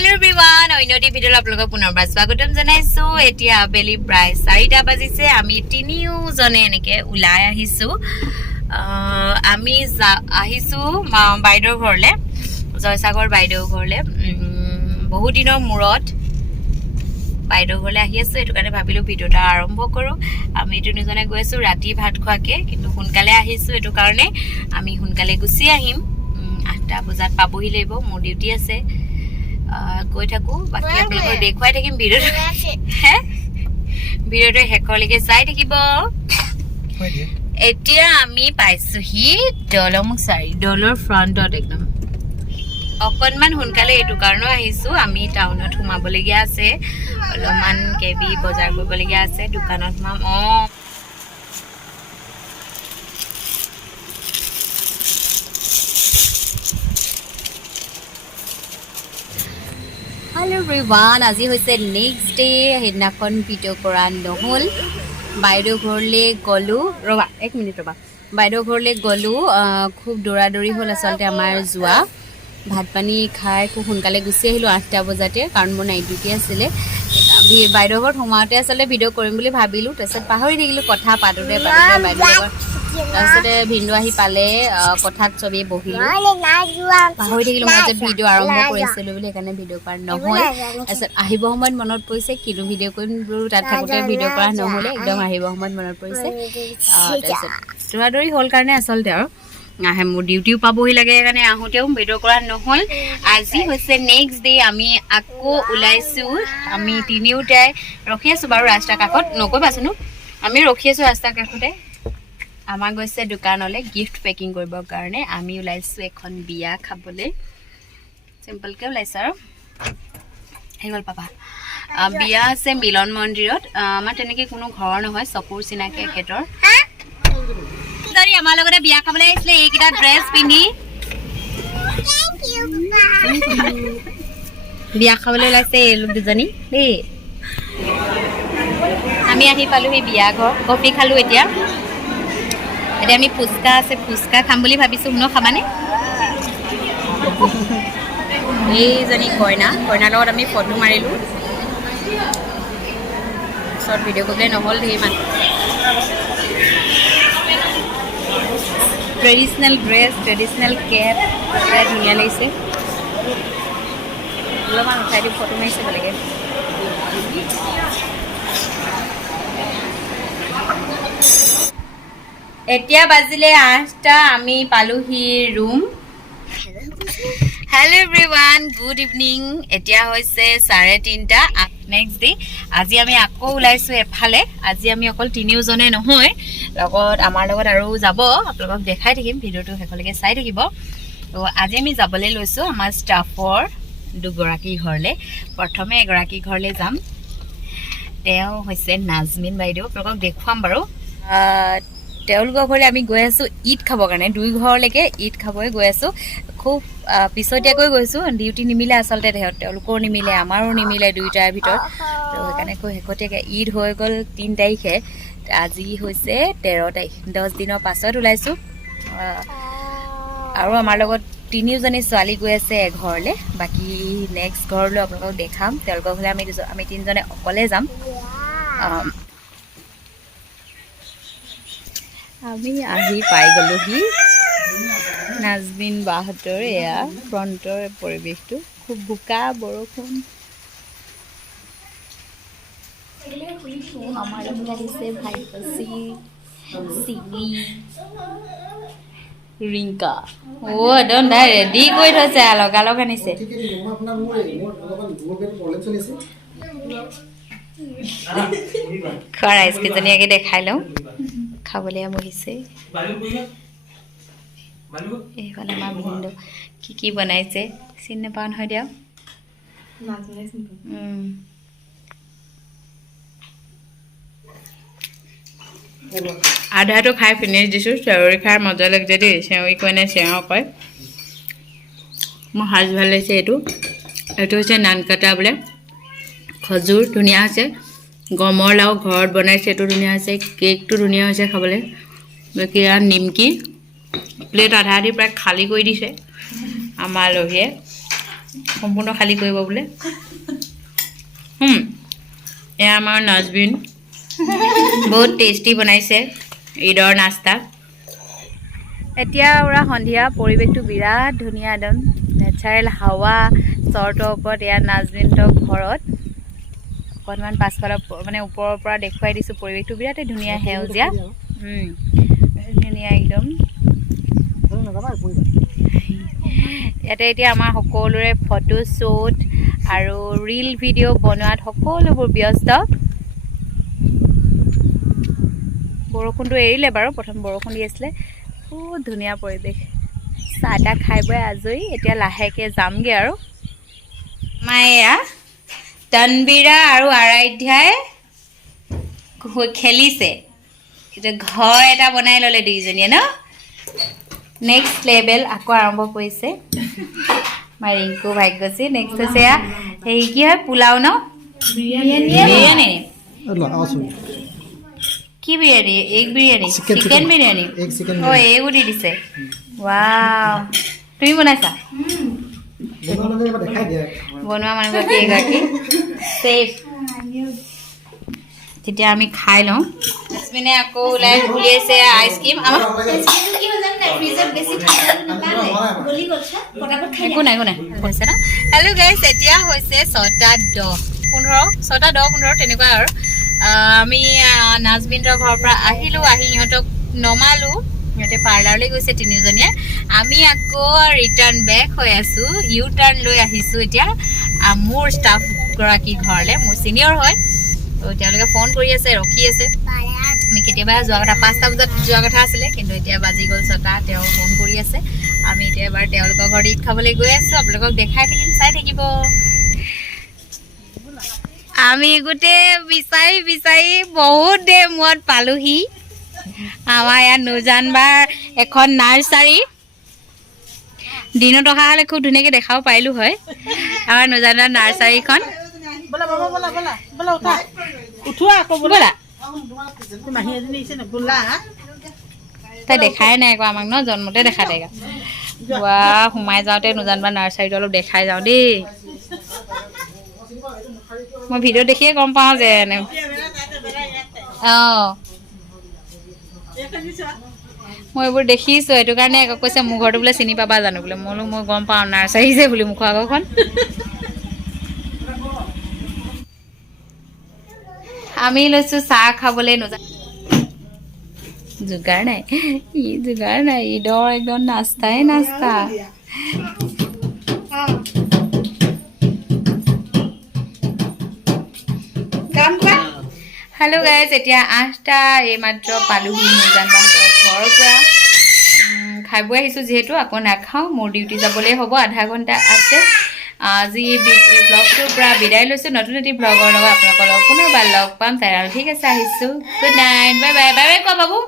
Hello everyone, অন্যটি video' আপোনালোকক পুনৰবাৰ স্বাগতম জনাইছো। এতিয়া আবেলি প্ৰায় 4টা বাজিছে। আমি তিনিওজনে এনেকে ওলাই আহিছো। আমি আহিছো বাইদেউৰ ঘৰলে, জয়সাগৰ বাইদেউৰ ঘৰলে। বহুত দিনৰ মূৰত বাইদেউৰ ঘৰলে আহি আছো, এটো কাৰণে ভাবিলো ভিডিঅ'টা আৰম্ভ কৰো। আমি তিনিজনে গৈ আছো ৰাতি ভাত খোৱাকে, কিন্তু সোনকালে আহিছো এটো কাৰণে আমি সোনকালে গুচি আহিম। 8টা বজাত পাবহি লাগিব, মোৰ ডিউটি আছে। গৈ থাকো, বাকি আপোনালোকক দেখুৱাই থাকিম ভিডিঅ'টো। ভিডিঅ'টো শেষলৈকে চাই থাকিব। এতিয়া আমি পাইছোহি দলমুখচাৰি, দলৰ ফ্ৰণ্টত একদম। অকণমান সোনকালে এইটো কাৰণেও আহিছো, আমি টাউনত সোমাবলগীয়া আছে, অলপমান কেবি বজাৰ কৰিবলগীয়া আছে, দোকানত সোমাম। হেল্ল' এভৰিৱান, আজি হৈছে নেক্সট ডে। সেইদিনাখন ভিডিঅ' কৰা নহ'ল। বাইদেউ ঘৰলৈ গ'লোঁ, ৰ'বা 1 মিনিট ৰ'বা। বাইদেউ ঘৰলৈ গ'লোঁ, খুব দৌৰা হ'ল আচলতে আমাৰ যোৱা। ভাত পানী খাই খুব সোনকালে গুচি আহিলোঁ 8টা বজাতে, কাৰণ মোৰ নাইট ডিউটি আছিলে। বাইদেউ ঘৰত সোমাওঁতে আচলতে ভিডিঅ' কৰিম বুলি ভাবিলোঁ, তাৰপিছত পাহৰি থাকিলোঁ। কথা পাতোঁতে বাইদেউৰ লগত, তাৰপিছতে ভিনদেউ আহি পালে, কথাত চবেই বহিলোঁ, পাহৰি থাকিলোঁ। মাজত ভিডিঅ' আৰম্ভ কৰিছিলোঁ বুলি, সেইকাৰণে ভিডিঅ' কৰা নহ'ল। তাৰপিছত আহিব সময়ত মনত পৰিছে, কিন্তু ভিডিঅ' কৰিম বোলো, তাত থাকোঁতে ভিডিঅ' কৰা নহ'লে, একদম আহিব সময়ত মনত পৰিছে। তাৰপিছত দৌৰা হ'ল কাৰণে আচলতে আৰু মোৰ ডিউটিও পাবহি লাগে, সেইকাৰণে আহোঁতেও ভিডিঅ' কৰা নহ'ল। আজি হৈছে নেক্সট ডে, আমি আকৌ ওলাইছোঁ। আমি তিনিওটাই ৰখি আছোঁ বাৰু ৰাস্তাৰ কাষত, নক'বাচোন। আমি ৰখি আছোঁ ৰাস্তাৰ কাষতে। আমাক গৈছে দোকানলৈ গিফ্ট পেকিং কৰিবৰ কাৰণে। আমি ওলাইছোঁ এখন বিয়া খাবলৈ, চিম্পলকৈ ওলাইছোঁ আৰু আহি গ'ল পাপা। বিয়া আছে মিলন মন্দিৰত। আমাৰ তেনেকৈ কোনো ঘৰৰ নহয়, চকুৰ চিনাকি এখেতৰ। আমাৰ লগতে বিয়া খাবলৈ আহিছিলে, এইকেইটা ড্ৰেছ পিন্ধি বিয়া খাবলৈ ওলাইছে এই লোক দুজনী দেই। আমি আহি পালোহি বিয়া ঘৰ, কফি খালোঁ। এতিয়া আমি ফুচকা আছে, ফুচকা খাম বুলি ভাবিছোঁ। শুনো খাবানে? এইজনী কইনাৰ লগত আমি ফটো মাৰিলোঁ। ওচৰত ভিডিঅ' কৰিবলৈ নহ'ল, ধেৰ মানুহ। ট্ৰেডিশ্যনেল ড্ৰেছ, ট্ৰেডিশ্যনেল কেপ, বিৰাট ধুনীয়া লাগিছে। অলপমান উঠাই দি ফটো মাৰিছে বেলেগে। এতিয়া বাজিলে 8টা, আমি পালোহি room. Hello' everyone, good evening. এতিয়া হৈছে 3:30, নেক্সট ডে। আজি আমি আকৌ ওলাইছোঁ এফালে। আজি আমি অকল তিনিওজনে নহয়, আমাৰ লগত আৰু যাব। আপোনালোকক দেখাই থাকিম, ভিডিঅ'টো শেষলৈকে চাই থাকিব। তো আজি আমি যাবলৈ লৈছোঁ আমাৰ ষ্টাফৰ দুগৰাকী ঘৰলৈ। প্ৰথমে এগৰাকী ঘৰলৈ যাম, তেওঁ হৈছে নাজমিন বাইদেউ। আপোনালোকক দেখুৱাম বাৰু। তেওঁলোকৰ ঘৰলৈ আমি গৈ আছোঁ ঈদ খাবৰ কাৰণে, 2 ঘৰলৈকে ঈদ খাবই গৈ আছোঁ। খুব পিছতীয়াকৈ গৈছোঁ, ডিউটি নিমিলে আচলতে, তেওঁলোকৰো নিমিলে, আমাৰো নিমিলে, 2টাৰ ভিতৰত। তো সেইকাৰণে শেহতীয়াকৈ ঈদ হৈ গ'ল 3 তাৰিখে, আজি হৈছে 13 তাৰিখ, 10 দিনৰ পাছত ওলাইছোঁ। আৰু আমাৰ লগত তিনিওজনী ছোৱালী গৈ আছে এঘৰলৈ, বাকী নেক্সট ঘৰলৈ আপোনালোকক দেখাম। তেওঁলোকৰ ঘৰলৈ আমি তিনিজনে অকলে যাম। আমি আহি পাই গ'লোহি নাজমিন বাহঁতৰ। এয়া ফ্ৰণ্টৰ পৰিৱেশটো, খুব বোকা, বৰষুণ। আমাৰ লগত আহিছে ভাইপচি, চিমি, ৰিংকা। একদম তাই ৰেডি কৰি থৈছে, লগালগ আনিছে। খোৱা ৰাইজকেইজনীয়াকে দেখাই লওঁ, খাবলৈ বহিছে। এইখন আমাৰ ভিনদেউ কি বনাইছে চিনি নাপাওঁ নহয় দিয়ক। আধাটো খাই ফিনিছ দিছোঁ। চেউৰি খাই মজা লাগিছে দেই। চেউৰি কয় নে চেউৰ কয়, মোৰ সাজ ভাল লাগিছে। এইটো হৈছে নান কাটা বোলে, খজুৰ ধুনীয়া হৈছে। গমৰ লাও ঘৰত বনাইছে, এইটো ধুনীয়া হৈছে। কেকটো ধুনীয়া হৈছে খাবলৈ। বাকী নিমকি প্লেট আধা দি প্ৰায় খালী কৰি দিছে আমাৰ আলহীয়ে। সম্পূৰ্ণ খালী কৰিব বোলে এয়া আমাৰ নাজবিন বহুত টেষ্টি বনাইছে ঈদৰ নাস্তা এতিয়া পুৰা সন্ধিয়া পৰিৱেশটো বিৰাট ধুনীয়া একদম নেচাৰেল হাৱা চৰ্টৰ ওপৰত এয়া নাজবিনৰ ঘৰত অকণমান পাছফালৰ মানে ওপৰৰ পৰা দেখুৱাই দিছোঁ পৰিৱেশটো বিৰাটেই ধুনীয়া সেউজীয়া ধুনীয়া একদম ইয়াতে এতিয়া আমাৰ সকলোৰে ফটো শ্বুট আৰু ৰীল ভিডিঅ' বনোৱাত সকলোবোৰ ব্যস্ত বৰষুণটো এৰিলে বাৰু প্ৰথম বৰষুণ দি আছিলে বহুত ধুনীয়া পৰিৱেশ চাহ তাহ খাই বৈ আজৰি এতিয়া লাহেকৈ যামগৈ আৰু আমাৰ এয়া তনবিৰা আৰু আৰাধ্যাই খেলিছে এতিয়া ঘৰ এটা বনাই ল'লে দুইজনীয়ে ন নেক্সট লেভেল আকৌ আৰম্ভ কৰিছে আমাৰ ৰিংকু ভাগ্যশ্ৰী নেক্সট হৈছে হেৰি কি হয় পোলাও ন বিৰিয়ানী কি বিৰিয়ানী এগ বিৰিয়ানী চিকেন বিৰিয়ানী অঁ এগো দি দিছে ৱাও তুমি বনাইছা বনোৱা মানুহগৰাকী এগৰাকী চেফ তেতিয়া আমি খাই লওঁ জাজমিনে আকৌ ওলাই উলিয়াইছে আইচক্ৰীম আমাৰ একো নাই হৈছে ন হেল্ল' গাইজ এতিয়া হৈছে 6:10-15 তেনেকুৱা আৰু আমি নাজবিনৰ ঘৰৰ পৰা আহিলোঁ আহি ইহঁতক নমালোঁ সিহঁতে পাৰ্লাৰলৈ গৈছে তিনিজনীয়ে আমি আকৌ ৰিটাৰ্ণ বেক হৈ আছোঁ ইউ টাৰ্ণ লৈ আহিছোঁ এতিয়া মোৰ ষ্টাফগৰাকীৰ ঘৰলৈ মোৰ ছিনিয়ৰ হয় তো তেওঁলোকে ফোন কৰি আছে ৰখি আছে আমি কেতিয়াবা যোৱা কথা 5টা বজাত যোৱা কথা আছিলে কিন্তু এতিয়া বাজি গ'ল 6টা তেওঁ ফোন কৰি আছে আমি এতিয়া এবাৰ তেওঁলোকৰ ঘৰত ঈদ খাবলৈ গৈ আছোঁ আপোনালোকক দেখাই থাকিম চাই থাকিব আমি গোটেই বিচাৰি বহুত দেৰি মূৰত পালোহি আমাৰ ইয়াত নুজানবাৰ এখন নাৰ্চাৰী দিনত অহা হ'লে খুব ধুনীয়াকৈ দেখাব পাৰিলোঁ হয় আমাৰ নুজানবাৰ নাৰ্চাৰীখন তাই দেখাই নাই আকৌ আমাক ন জন্মতে দেখা দেগা ৱা সোমাই যাওঁতে নুজানবাৰ নাৰ্চাৰীটো অলপ দেখাই যাওঁ দেই মই ভিডিঅ' দেখিয়ে গম পাওঁ যে অঁ মই এইবোৰ দেখিছোঁ সেইটো কাৰণে আকৌ কৈছে মোৰ ঘৰটো বোলে চিনি পাবা জানো বোলে মই বোলো মই গম পাওঁ নাৰ্চাৰী যে বুলি মুখৰ আগৰখন আমি লৈছোঁ চাহ খাবলৈ যোগাৰ নাই ঈদৰ একদম নাস্তাই নাস্তা হেল্ল' গাইজ এতিয়া 8টা এইমাত্ৰ পালোহি নুজানবাহঁতৰ ঘৰৰ পৰা খাই বৈ আহিছোঁ যিহেতু আকৌ নাখাওঁ মোৰ ডিউটি যাবলৈ হ'ব আধা ঘণ্টা আছে আজি এই ব্লগটোৰ পৰা বিদায় লৈছোঁ নতুন এটি ব্লগৰ লগত আপোনালোকৰ লগত পুনৰবাৰ লগ পাম তাই আৰু ঠিক আছে আহিছোঁ গুড নাইট বাই বাই কোৱা বাবু